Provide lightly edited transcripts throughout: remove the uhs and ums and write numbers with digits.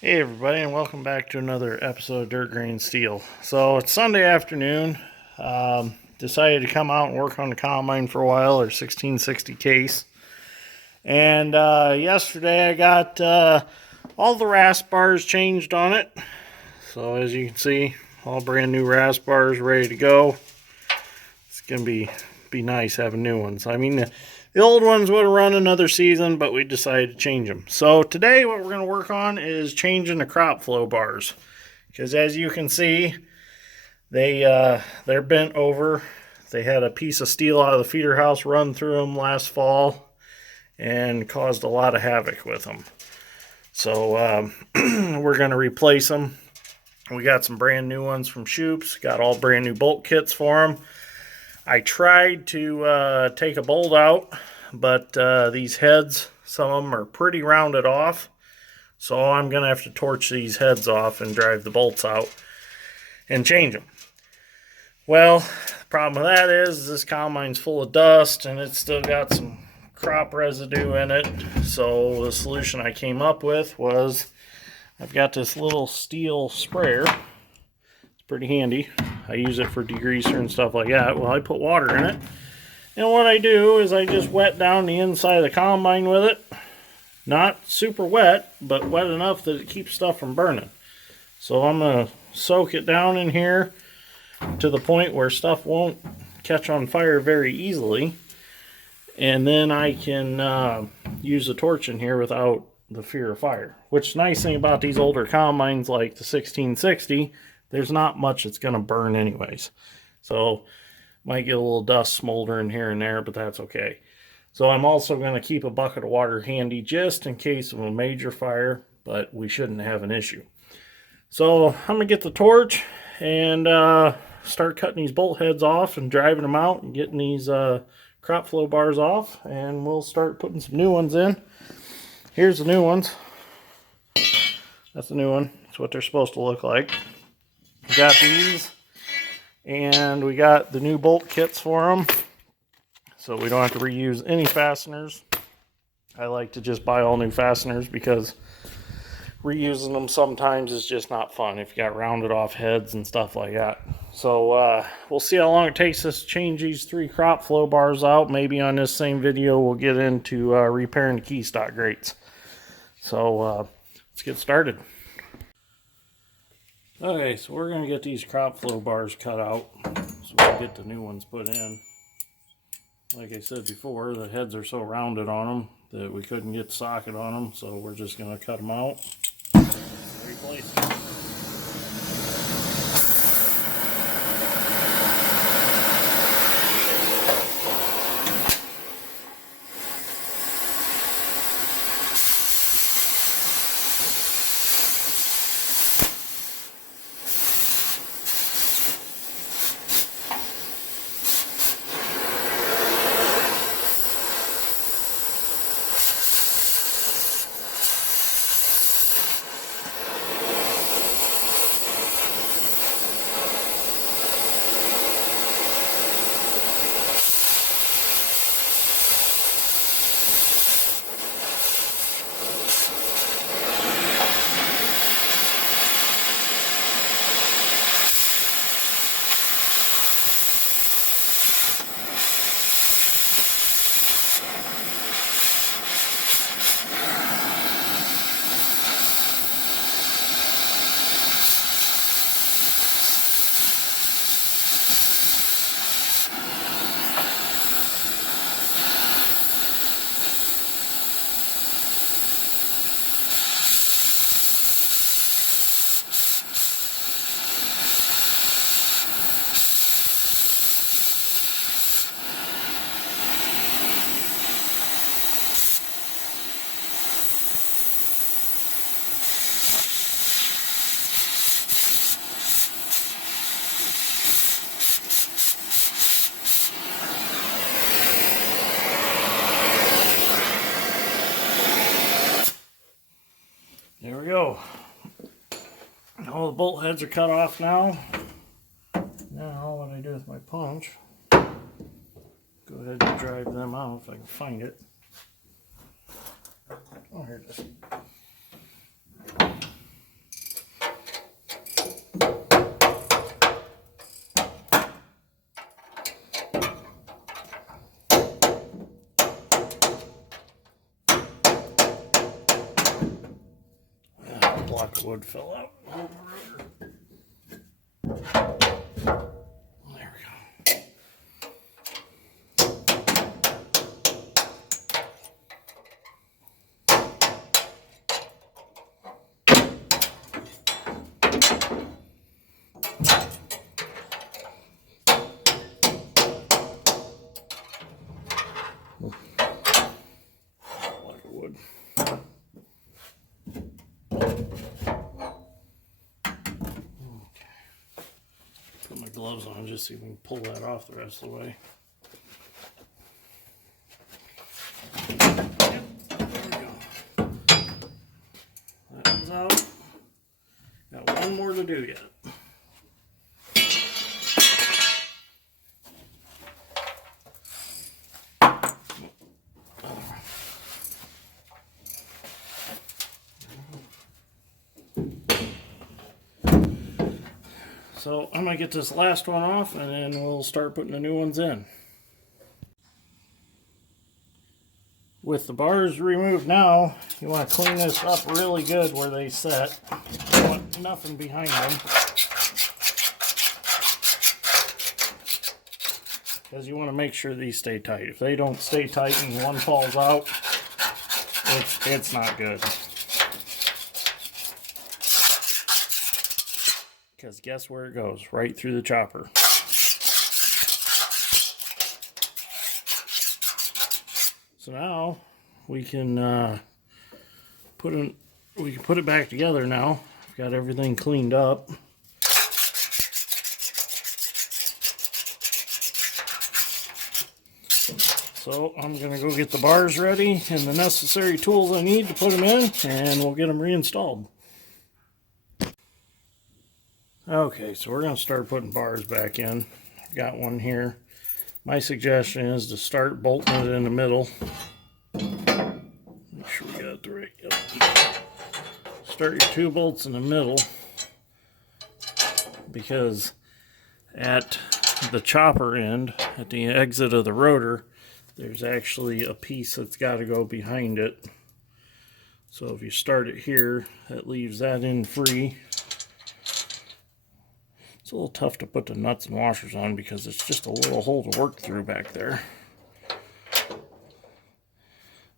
Hey everybody, and welcome back to another episode of Dirt Grain Steel. So it's Sunday afternoon. Decided to come out and work on the combine for a while, or 1660 case. And yesterday I got all the rasp bars changed on it. So as you can see, all brand new rasp bars ready to go. It's gonna be nice having new ones. I mean, the old ones would have run another season, but we decided to change them. So today what we're going to work on is changing the crop flow bars. Because as you can see, they're bent over. They had a piece of steel out of the feeder house run through them last fall and caused a lot of havoc with them. So we're going to replace them. We got some brand new ones from Shoop's. Got all brand new bolt kits for them. I tried to take a bolt out, but these heads, some of them are pretty rounded off. So I'm going to have to torch these heads off and drive the bolts out and change them. Well, the problem with that is this combine's full of dust and it's still got some crop residue in it. So the solution I came up with was I've got this little steel sprayer. Pretty handy. I use it for degreaser and stuff like that. Well, I put water in it. And what I do is I just wet down the inside of the combine with it. Not super wet, but wet enough that it keeps stuff from burning. So I'm going to soak it down in here to the point where stuff won't catch on fire very easily. And then I can use a torch in here without the fear of fire. Which, nice thing about these older combines like the 1660, there's not much that's going to burn anyways. So might get a little dust smoldering here and there, but that's okay. So I'm also going to keep a bucket of water handy just in case of a major fire, but we shouldn't have an issue. So I'm going to get the torch and start cutting these bolt heads off and driving them out and getting these crop flow bars off, and we'll start putting some new ones in. Here's the new ones. That's the new one. That's what they're supposed to look like. We got these, and we got the new bolt kits for them, so we don't have to reuse any fasteners. I like to just buy all new fasteners because reusing them sometimes is just not fun if you got rounded off heads and stuff like that. So we'll see how long it takes us to change these 3 crop flow bars out. Maybe on this same video we'll get into repairing the key stock grates. So let's get started. Okay, so we're going to get these crop flow bars cut out so we can get the new ones put in. Like I said before, the heads are so rounded on them that we couldn't get the socket on them, so we're just going to cut them out and replace them. There we go. All the bolt heads are cut off now. Now what I do with my punch, go ahead and drive them out if I can find it. Oh, here it is. block of wood fell out. There we go. Block of wood. Put my gloves on just so you can pull that off the rest of the way. Yep, there we go. That one's out. Got one more to do yet. So I'm going to get this last one off and then we'll start putting the new ones in. With the bars removed now, you want to clean this up really good where they set. You don't want nothing behind them. Because you want to make sure these stay tight. If they don't stay tight and one falls out, it's not good. Because guess where it goes? Right through the chopper. So now we can put it back together now. I've got everything cleaned up. So I'm gonna go get the bars ready and the necessary tools I need to put them in, and we'll get them reinstalled. Okay, so we're going to start putting bars back in. I've got one here. My suggestion is to start bolting it in the middle. Make sure we got it the right. Yep. Start your 2 bolts in the middle, because at the chopper end, at the exit of the rotor, there's actually a piece that's got to go behind it. So if you start it here, that leaves that in free. It's a little tough to put the nuts and washers on because it's just a little hole to work through back there.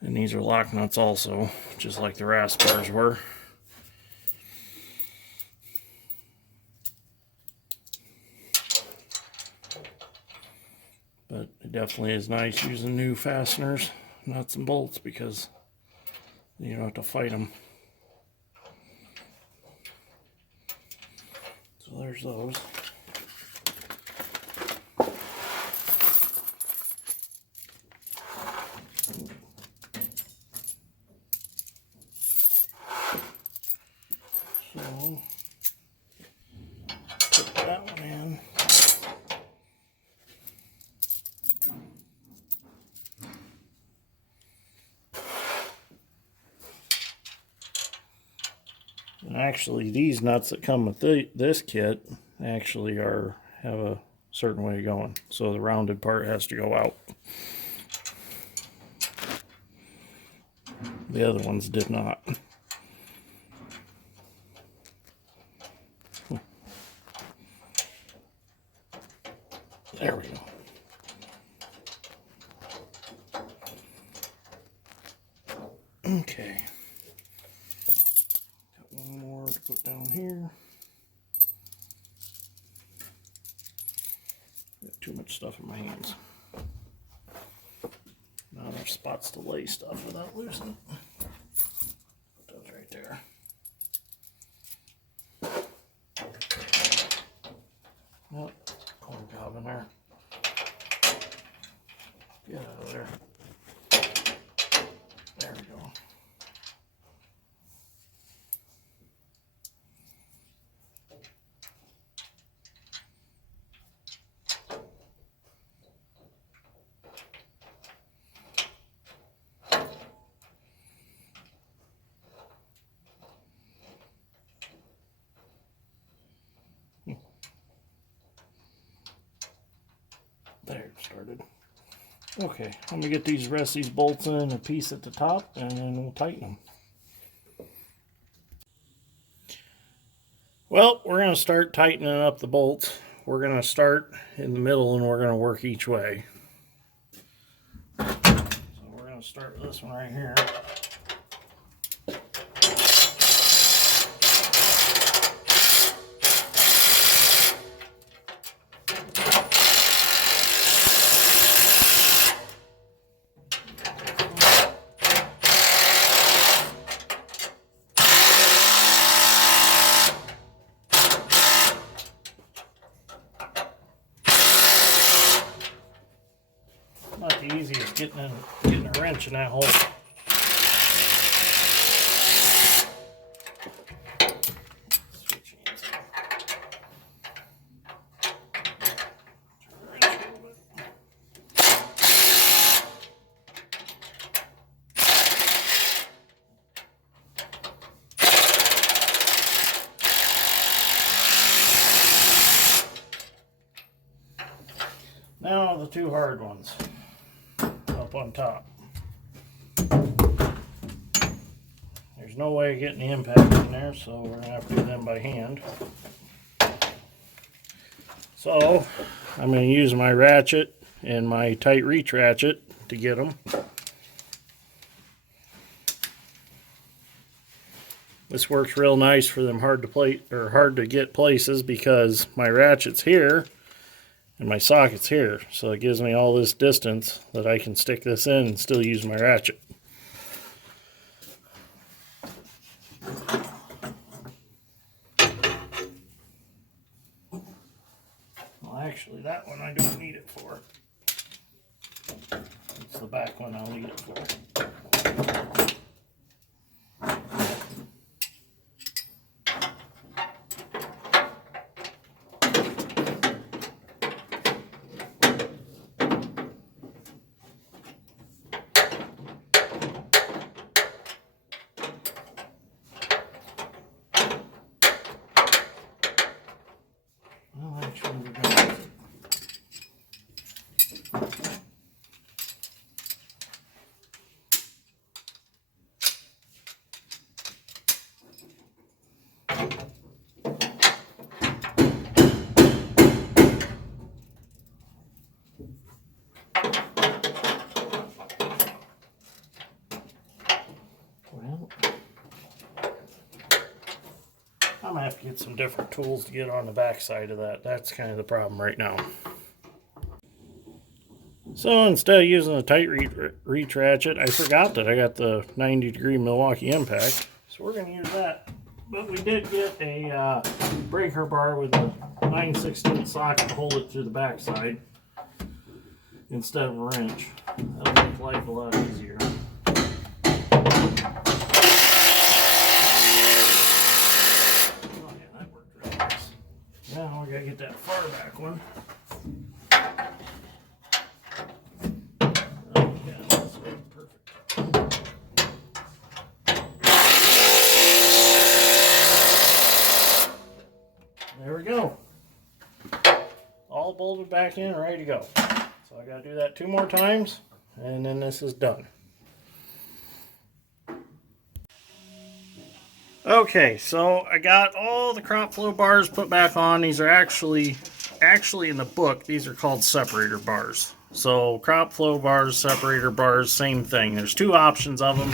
And these are lock nuts also, just like the rasp bars were. But it definitely is nice using new fasteners, nuts and bolts, because you don't have to fight them. So there's those. So put that one in. And actually, these nuts that come with this kit actually have a certain way of going. So the rounded part has to go out. The other ones did not. There we go. Okay. Got one more to put down here. Got too much stuff in my hands. Not enough spots to lay stuff without losing it. Put those right there. Oh, Concave in there. Get out of there. There we go. There it started. Okay, I'm gonna get these rest of these bolts in a piece at the top, and then we'll tighten them. Well, we're going to start tightening up the bolts. We're going to start in the middle and we're going to work each way. So we're going to start with this one right here. Not the easiest getting a wrench in that hole. Switch hands. Turn the wrench a little bit. Now the two hard ones up on top. There's no way of getting the impact in there, so we're going to have to do them by hand. So I'm going to use my ratchet and my tight reach ratchet to get them. This works real nice for them hard to get places because my ratchet's here and my socket's here, so it gives me all this distance that I can stick this in and still use my ratchet. Well, actually that one I don't need it for. It's the back one I'll need it for. I'm going to have to get some different tools to get on the back side of that. That's kind of the problem right now. So instead of using a tight reach ratchet, I forgot that I got the 90-degree Milwaukee impact. So we're going to use that. But we did get a breaker bar with a 9/16 socket to hold it through the back side instead of a wrench. That'll make life a lot easier. Now we gotta get that far back one. Oh yeah, that's perfect. There we go. All bolted back in, ready to go. So I gotta do that 2 more times, and then this is done. Okay, so I got all the crop flow bars put back on. These are actually in the book, these are called separator bars. So crop flow bars, separator bars, same thing. There's 2 options of them.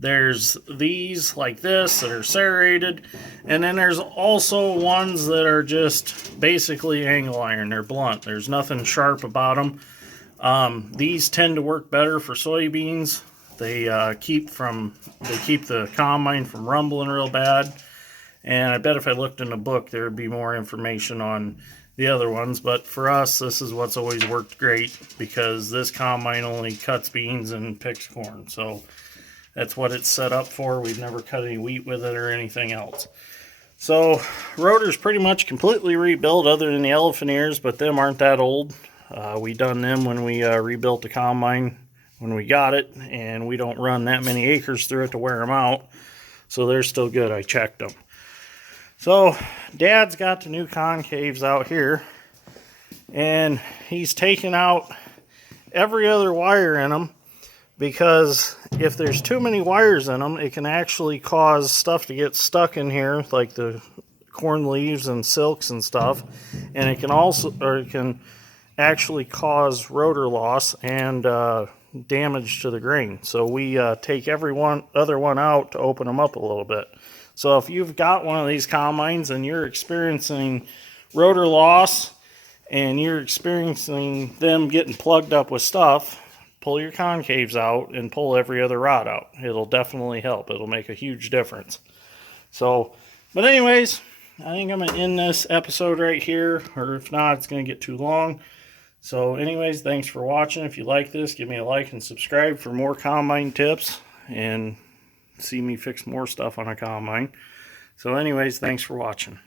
There's these like this that are serrated, and then there's also ones that are just basically angle iron. They're blunt. There's nothing sharp about them. These tend to work better for soybeans. They keep the combine from rumbling real bad. And I bet if I looked in the book, there would be more information on the other ones. But for us, this is what's always worked great because this combine only cuts beans and picks corn. So that's what it's set up for. We've never cut any wheat with it or anything else. So rotor's pretty much completely rebuilt other than the elephant ears, but them aren't that old. We done them when we rebuilt the combine when we got it, and we don't run that many acres through it to wear them out, so they're still good. I checked them. So Dad's got the new concaves out here, and he's taken out every other wire in them because if there's too many wires in them, it can actually cause stuff to get stuck in here, like the corn leaves and silks and stuff, and it can actually cause rotor loss and damage to the grain. So we take every other one out to open them up a little bit. So if you've got one of these combines and you're experiencing rotor loss and you're experiencing them getting plugged up with stuff, pull your concaves out and pull every other rod out. It'll definitely help. It'll make a huge difference. So, but anyways, I think I'm going to end this episode right here, or if not, it's going to get too long. So anyways, thanks for watching. If you like this, give me a like and subscribe for more combine tips and see me fix more stuff on a combine. So anyways, thanks for watching.